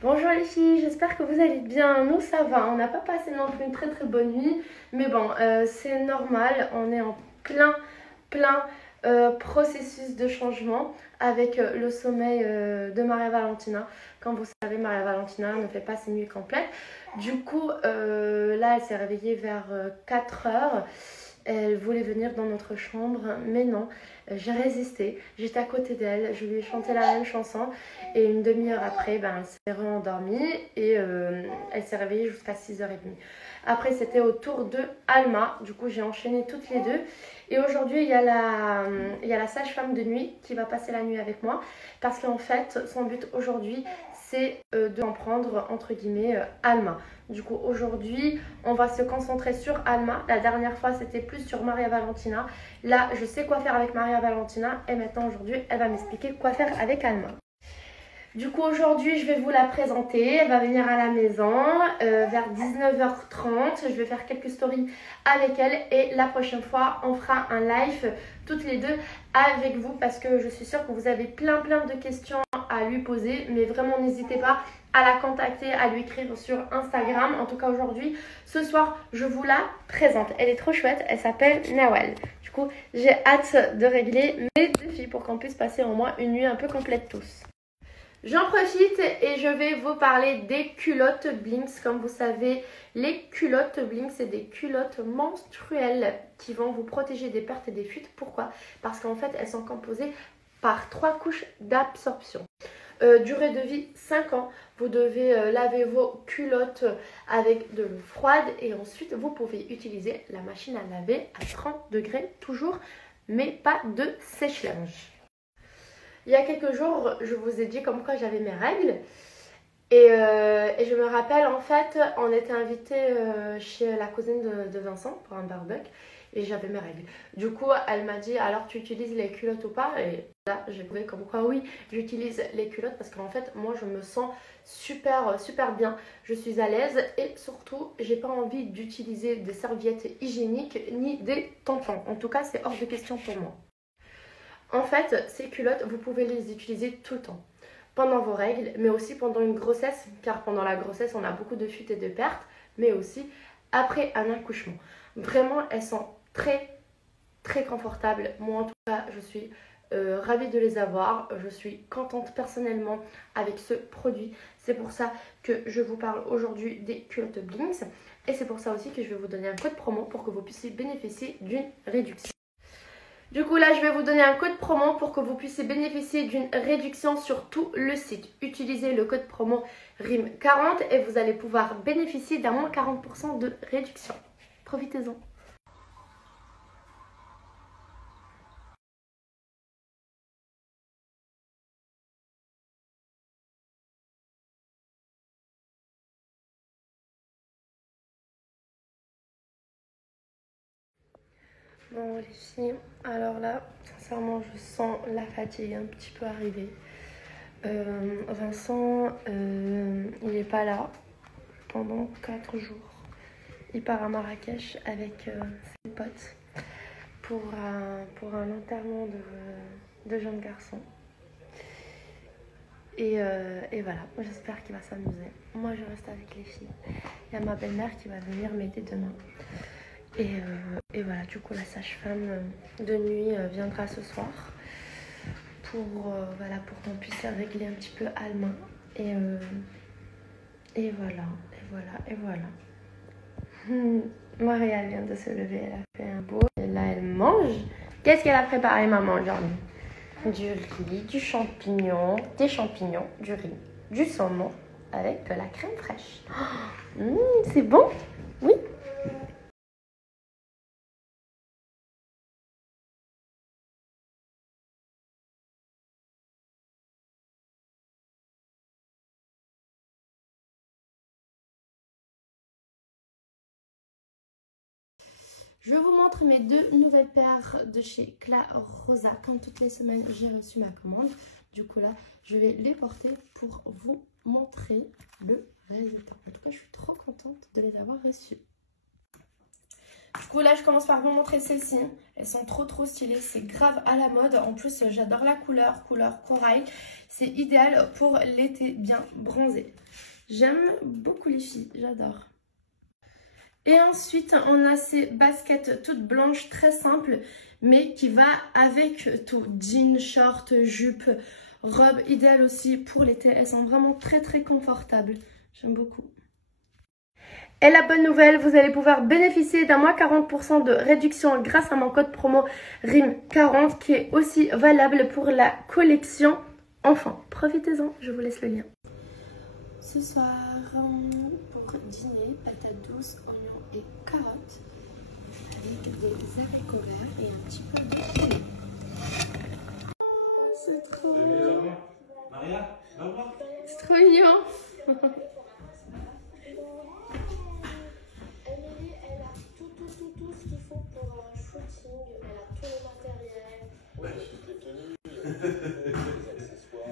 Bonjour les filles, j'espère que vous allez bien. Nous ça va, on n'a pas passé non plus une très bonne nuit, mais bon, c'est normal, on est en plein processus de changement avec le sommeil de Maria Valentina. Comme vous savez, Maria Valentina ne fait pas ses nuits complètes. Du coup, là, elle s'est réveillée vers 4 heures. Elle voulait venir dans notre chambre, mais non, j'ai résisté. J'étais à côté d'elle, je lui ai chanté la même chanson. Et une demi-heure après, elle s'est rendormie et elle s'est réveillée jusqu'à 6h30. Après, c'était au tour de Alma. Du coup, j'ai enchaîné toutes les deux. Et aujourd'hui, il y a la sage-femme de nuit qui va passer la nuit avec moi. Parce qu'en fait, son but aujourd'hui, c'est de en prendre, entre guillemets, Alma. Du coup, aujourd'hui, on va se concentrer sur Alma. La dernière fois, c'était plus sur Maria Valentina. Là, je sais quoi faire avec Maria Valentina. Et maintenant, aujourd'hui, elle va m'expliquer quoi faire avec Alma. Du coup, aujourd'hui, je vais vous la présenter. Elle va venir à la maison vers 19h30. Je vais faire quelques stories avec elle. Et la prochaine fois, on fera un live toutes les deux avec vous. Parce que je suis sûre que vous avez plein de questions à lui poser. Mais vraiment, n'hésitez pas à la contacter, à lui écrire sur Instagram. En tout cas, aujourd'hui, ce soir, je vous la présente. Elle est trop chouette. Elle s'appelle Nawel. Du coup, j'ai hâte de régler mes défis pour qu'on puisse passer au moins une nuit un peu complète tous. J'en profite et je vais vous parler des culottes Blinks. Comme vous savez, les culottes Blinks, c'est des culottes menstruelles qui vont vous protéger des pertes et des fuites. Pourquoi? Parce qu'en fait, elles sont composées par 3 couches d'absorption. Durée de vie 5 ans. Vous devez laver vos culottes avec de l'eau froide et ensuite vous pouvez utiliser la machine à laver à 30 degrés toujours, mais pas de sèche-linge. Il y a quelques jours, je vous ai dit comme quoi j'avais mes règles. Et je me rappelle, en fait, on était invité chez la cousine de Vincent pour un barbecue. Et j'avais mes règles. Du coup, elle m'a dit, alors tu utilises les culottes ou pas? Et là, j'ai trouvé comme quoi oui, j'utilise les culottes parce qu'en fait, moi, je me sens super bien. Je suis à l'aise et surtout, j'ai pas envie d'utiliser des serviettes hygiéniques ni des tampons. En tout cas, c'est hors de question pour moi. En fait, ces culottes, vous pouvez les utiliser tout le temps. Pendant vos règles, mais aussi pendant une grossesse, car pendant la grossesse, on a beaucoup de fuites et de pertes, mais aussi après un accouchement. Vraiment, elles sont très confortables. Moi, en tout cas, je suis ravie de les avoir. Je suis contente personnellement avec ce produit. C'est pour ça que je vous parle aujourd'hui des culottes Blinks. Et c'est pour ça aussi que je vais vous donner un code promo pour que vous puissiez bénéficier d'une réduction. Du coup, là, je vais vous donner un code promo pour que vous puissiez bénéficier d'une réduction sur tout le site. Utilisez le code promo RIM40 et vous allez pouvoir bénéficier d'un moins 40% de réduction. Profitez-en. Bon les filles, alors là, sincèrement, je sens la fatigue un petit peu arriver. Vincent, il n'est pas là pendant 4 jours. Il part à Marrakech avec ses potes pour un enterrement de jeunes garçons. Et voilà, j'espère qu'il va s'amuser. Moi, je reste avec les filles. Il y a ma belle-mère qui va venir m'aider demain. Et voilà, du coup, la sage-femme de nuit viendra ce soir pour qu'on puisse régler un petit peu Alma. Et voilà. Maria vient de se lever, elle a fait un beau. Et là, elle mange. Qu'est-ce qu'elle a préparé, maman, aujourd'hui? Du riz, du champignon, des champignons, du riz, du saumon avec de la crème fraîche. C'est bon? Oui. Je vous montre mes 2 nouvelles paires de chez Cla Rosa. Comme toutes les semaines, j'ai reçu ma commande. Du coup là, je vais les porter pour vous montrer le résultat. En tout cas, je suis trop contente de les avoir reçues. Du coup là je commence par vous montrer celles-ci. Elles sont trop stylées, c'est grave à la mode. En plus j'adore la couleur corail. C'est idéal pour l'été bien bronzé. J'aime beaucoup les filles, j'adore. Et ensuite on a ces baskets toutes blanches très simples mais qui va avec tout. Jean, short, jupe, robe, idéal aussi pour l'été. Elles sont vraiment très confortables, j'aime beaucoup. Et la bonne nouvelle, vous allez pouvoir bénéficier d'un mois 40% de réduction grâce à mon code promo RIM40 qui est aussi valable pour la collection enfant. Profitez-en, je vous laisse le lien. Ce soir, pour dîner, patates douces, oignons et carottes avec des haricots verts et un petit peu de poulet. Oh, c'est trop mignon. Maria, va voir. C'est trop mignon.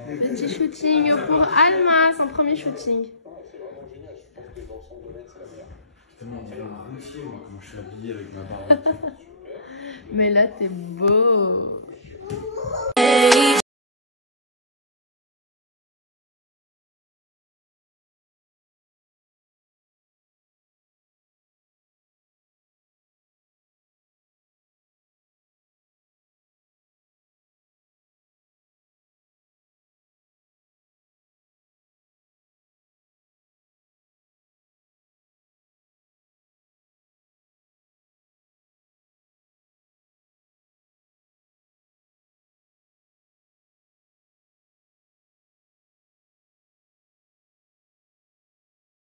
Petit shooting pour Alma, son premier shooting. Putain, on dirait un routier, moi, quand je suis habillée avec ma barbe. Mais là, t'es beau.